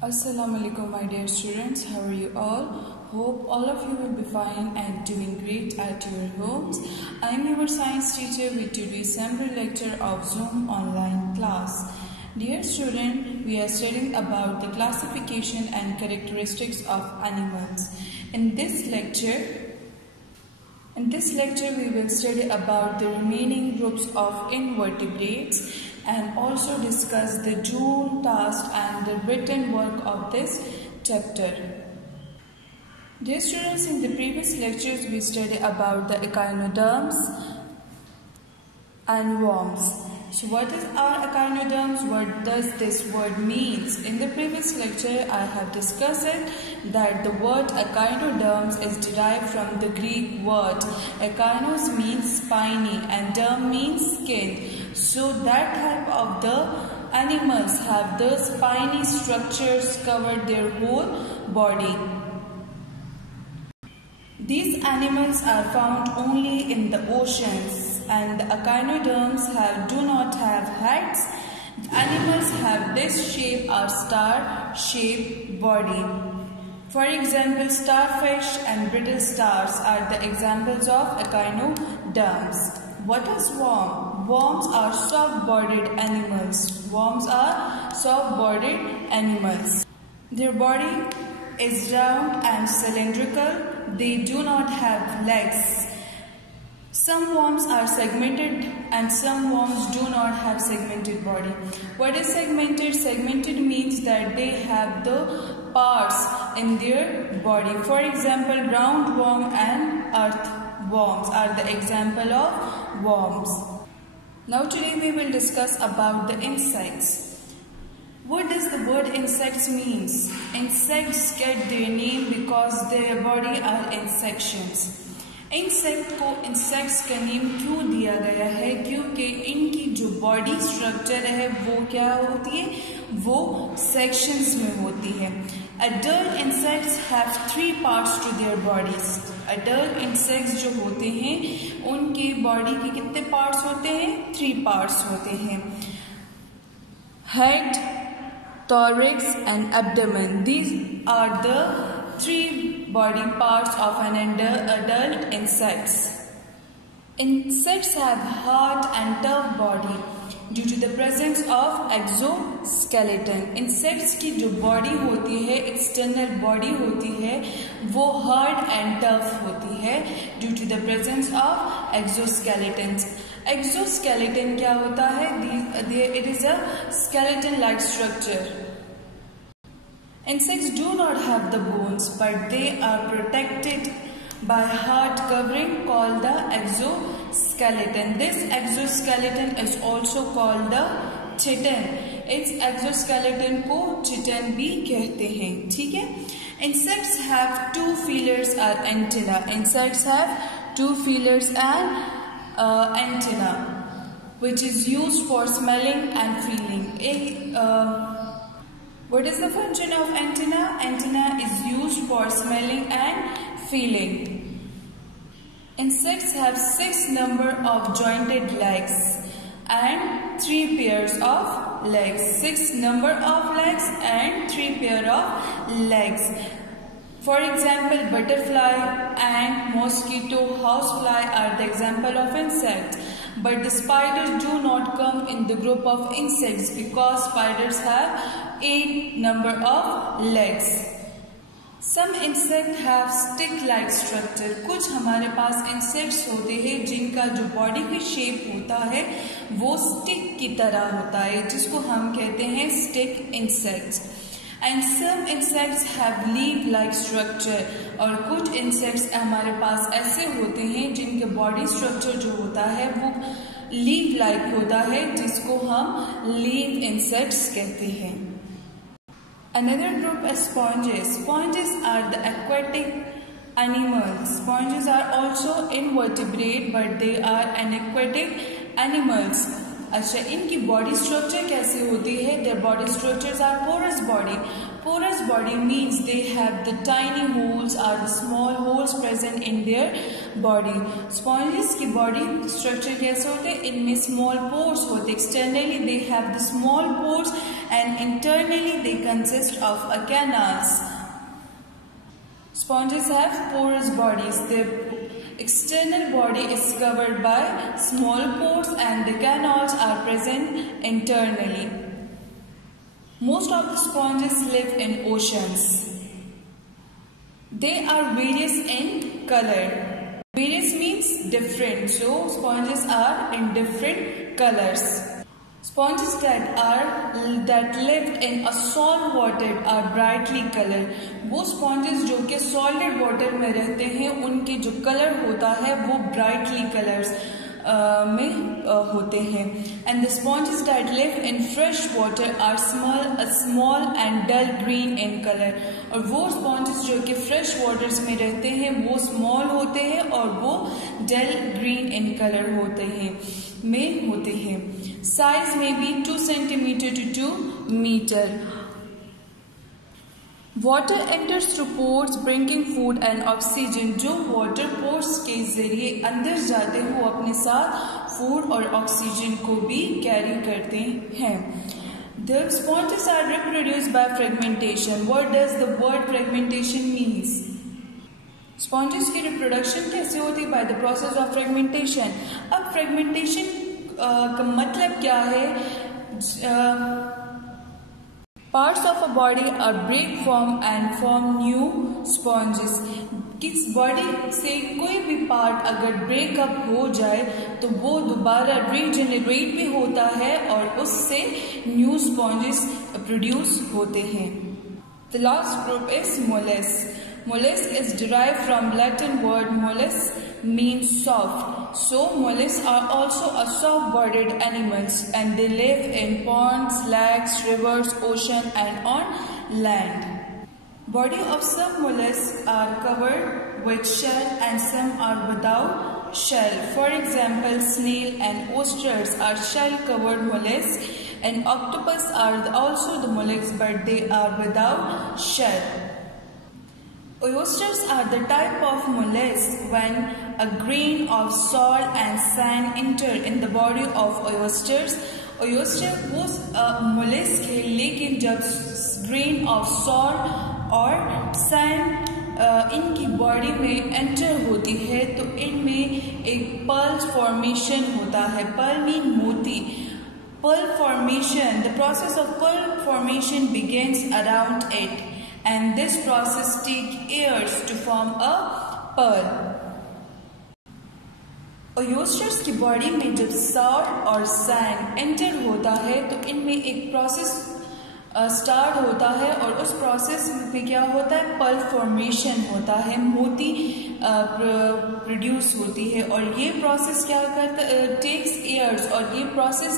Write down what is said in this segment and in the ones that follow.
Assalamualaikum my dear students, how are you all? Hope all of you will be fine and doing great at your homes. I am your science teacher with today's assembly lecture of Zoom online class. Dear student, we are studying about the classification and characteristics of animals. In this lecture we will study about the remaining groups of invertebrates and also discuss the June task and the written work of this chapter. Dear students, in the previous lectures we studied about the echinoderms and worms. So what is our echinoderms? What does this word means? In the previous lecture I have discussed it that the word echinoderms is derived from the Greek word. Echinos means spiny and derm means skin. So that type of the animals have the spiny structures cover their whole body. These animals are found only in the oceans, and the echinoderms do not have heads. The animals have this shape or star-shaped body. For example, starfish and brittle stars are the examples of echinoderms. What is worm? Worms are soft-bodied animals. Their body is round and cylindrical. They do not have legs. Some worms are segmented and some worms do not have segmented body. What is segmented? Segmented means that they have the parts in their body. For example, roundworm and earthworms are the example of worms. Now today we will discuss about the insects. What does the word insects means? Insects get their name because their body are in sections. Insect को insects का name क्यों दिया गया है? क्योंकि इनकी जो body structure है वो क्या होती है? वो सेक्शंस में होती है. Adult insects have 3 parts to their bodies. Adult insects जो होते हैं उनके बॉडी के कितने पार्ट्स होते हैं? 3 पार्ट्स होते हैं. Head, thorax and abdomen. These are the 3 body parts of an adult insects. Insects have hard and tough body due to the presence of exoskeleton. Insects की जो body होती है, external body होती है, वो hard and tough होती है due to the presence of exoskeletons. Exoskeleton क्या होता है? It is a skeleton-like structure. Insects do not have the bones, but they are protected by hard covering called the exoskeleton. This exoskeleton is also called the chitin. इस exoskeleton को chitin भी कहते हैं, ठीक है? Insects have 2 feelers or antenna. Insects have 2 feelers and antenna, which is used for smelling and feeling. What is the function of antenna? Antenna is used for smelling and feeling. Insects have 6 number of jointed legs and 3 pairs of legs. 6 number of legs and 3 pair of legs. For example, butterfly, ant, mosquito, housefly are the example of insects. But the spiders do not come in the group of insects because spiders have 8 number of legs. Some insects have stick-like structure. कुछ हमारे पास insects होते हैं जिनका जो body की shape होता है वो stick की तरह होता है, जिसको हम कहते हैं stick insects. And some insects have leaf-like structure. और कुछ insects हमारे पास ऐसे होते हैं जिनके body structure जो होता है वो leaf-like होता है, जिसको हम leaf insects कहते हैं. Another group is sponges. Sponges are the aquatic animals. Sponges are also invertebrate, but they are an aquatic animals. अच्छा, इनकी बॉडी स्ट्रक्चर कैसे होती है? Their body structures are porous body. Porous body means they have the tiny holes or the small holes present in their body. Sponges की body structure कैसे होते हैं? इनमें small pores होते. Externally they have the small pores and internally they consist of a canals. Sponges have porous bodies. Their external body is covered by small pores and the canals are present internally. Most of the sponges live in oceans. They are various in color. Various means different. So sponges are in different colors. Sponges that lived in a salt water are brightly colored. वो sponges जो कि solid water में रहते हैं, उनके जो color होता है वो brightly colors में होते हैं. And the sponges that live in fresh water are small and dull green in color. और वो sponges जो कि fresh waters में रहते हैं वो small होते हैं और वो dull green in color होते हैं. Size may be 2 centimeter to 2 meter. Water enters through pores bringing food and oxygen. जो water pores के जरिए अंदर जाते हैं वो अपने साथ food और oxygen को भी carry करते हैं. The sponges are reproduced by fragmentation. What does the word fragmentation means? Sponges की reproduction कैसे होती है? By the process of fragmentation. अब fragmentation का मतलब क्या है? Parts of a body are break form and form new sponges. किस बॉडी से कोई भी पार्ट अगर ब्रेकअप हो जाए तो वो दोबारा रीजेनरेट भी होता है और उससे न्यू स्पॉन्जेस प्रोड्यूस होते हैं. The last group is mollusks. Mollusk is derived from Latin word mollus means soft. So mollusks are also a soft-bodied animals and they live in ponds, lakes, rivers, ocean and on land. Body of some mollusks are covered with shell and some are without shell. For example, snail and oysters are shell-covered mollusks and octopus are also the mollusks but they are without shell. Oysters are the type of mollusk when a grain of salt and sand enter in the body of oysters. Oyster वो mollusk है लेकिन जब grain of salt और sand इनकी body में enter होती है तो इनमें एक pearl formation होता है. Pearl mean मोती. Pearl formation, the process of pearl formation begins around it. And this process takes years to form a pearl. Oysters की बॉडी में जब salt और sand enter होता है तो इनमें एक प्रोसेस स्टार्ट होता है और उस प्रोसेस में क्या होता है? pearl formation होता है, मोती प्रोड्यूस होती है और ये प्रोसेस क्या करता टेक्स ईयर्स और ये प्रोसेस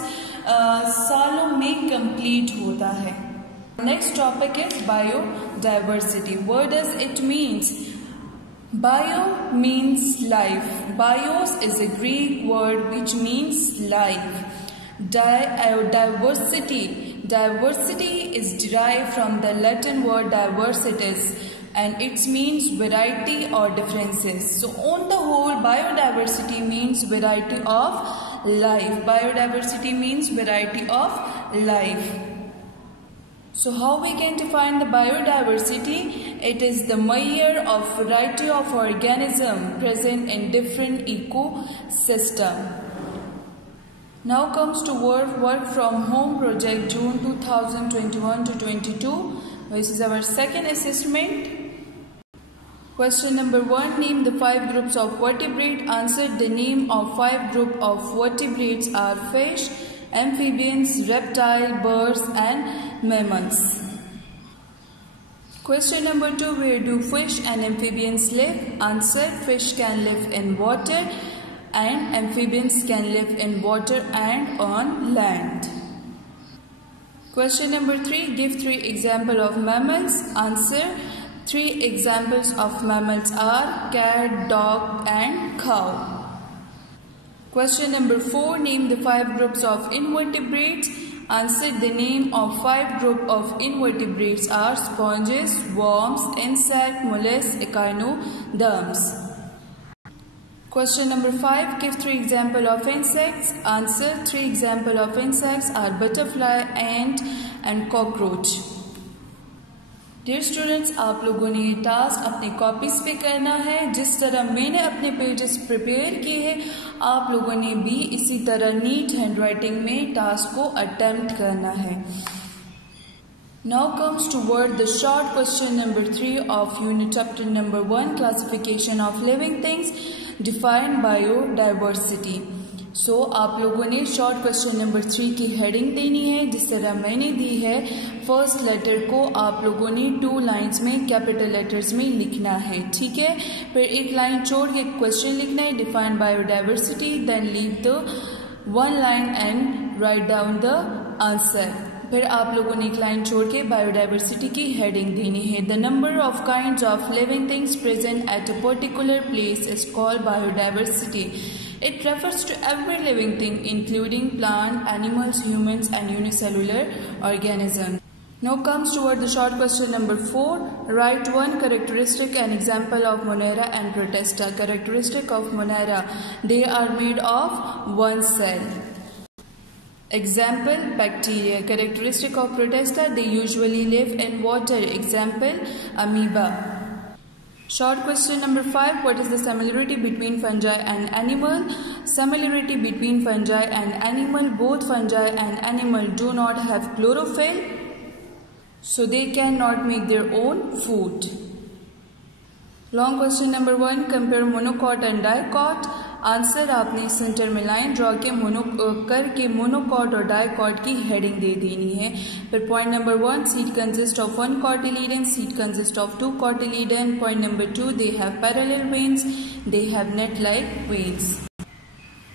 सालों में कंप्लीट होता है. Next topic is biodiversity. What does it mean? Bio means life. Bios is a Greek word which means life. Diversity. Diversity is derived from the Latin word diversitas and it means variety or differences. So on the whole, biodiversity means variety of life. Biodiversity means variety of life. So how we can define the biodiversity? It is the measure of variety of organisms present in different ecosystem. Now comes to work from home project June 2021 to 22. This is our second assessment. Question number 1. Name the 5 groups of vertebrate. Answer. The name of 5 group of vertebrates are fish, amphibians, reptile, birds and mammals. Question number 2. Where do fish and amphibians live? Answer. Fish can live in water and amphibians can live in water and on land. Question number 3. Give 3 examples of mammals. Answer. 3 examples of mammals are cat, dog and cow. Question number 4. Name the 5 groups of invertebrates. Answer. The name of 5 group of invertebrates are sponges, worms, insect, mollusks, echinoderms. Question number 5. Give 3 examples of insects. Answer. 3 examples of insects are butterfly, ant and cockroach. Dear students, आप लोगों ने ये task अपनी copies पे करना है। जिस तरह मैंने अपने पेजेस प्रिपेयर किए हैं, आप लोगों ने भी इसी तरह नीट हैंडराइटिंग में टास्क को अटेम्प्ट करना है। Now comes toward the short question number 3 of unit chapter number 1, classification of living things, define biodiversity. आप लोगों ने शॉर्ट क्वेश्चन नंबर 3 की हेडिंग देनी है जिस तरह मैंने दी है। फर्स्ट लेटर को आप लोगों ने 2 लाइंस में कैपिटल लेटर्स में लिखना है, ठीक है। फिर एक लाइन छोड़ के क्वेश्चन लिखना है, define biodiversity, then leave the 1 line and write down the answer. फिर आप लोगों ने एक लाइन छोड़ के बायोडाइवर्सिटी की हेडिंग देनी है। The number of kinds of living things present at a particular place is called biodiversity. It refers to every living thing, including plant, animals, humans, and unicellular organisms. Now comes toward the short question number 4. Write 1 characteristic and example of Monera and Protista. Characteristic of Monera: they are made of 1 cell. Example: bacteria. Characteristic of Protista: they usually live in water. Example: amoeba. Short question number 5. What is the similarity between fungi and animal? Similarity between fungi and animal: both fungi and animal do not have chlorophyll, so they cannot make their own food. Long question number 1. Compare monocot and dicot. Answer आपने centre में line draw करके monocot और dicot की heading दे देनी है। फिर point number 1, seed consist of 1 cotyledon, seed consist of 2 cotyledon. Point number 2, they have parallel veins, they have net-like veins.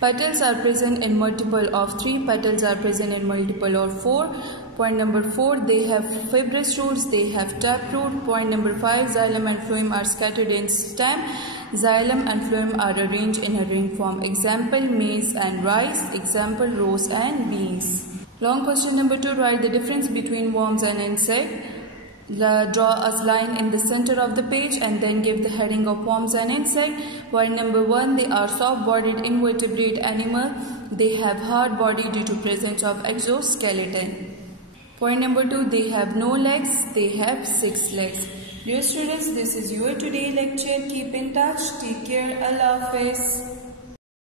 Petals are present in multiple of 3, petals are present in multiple of 4. Point number 4, they have fibrous roots, they have taproot. Point number 5, xylem and phloem are scattered in stem. Xylem and phloem are arranged in a ring form. Example: maize and rice. Example: rose and beans. Long question number 2. Write the difference between worms and insect. Draw a line in the center of the page and then give the heading of worms and insect. Point number 1. They are soft-bodied invertebrate animal. They have hard body due to presence of exoskeleton. Point number 2. They have no legs. They have 6 legs. Dear students, this is your today lecture. Keep in touch. Take care. Allah Hafiz.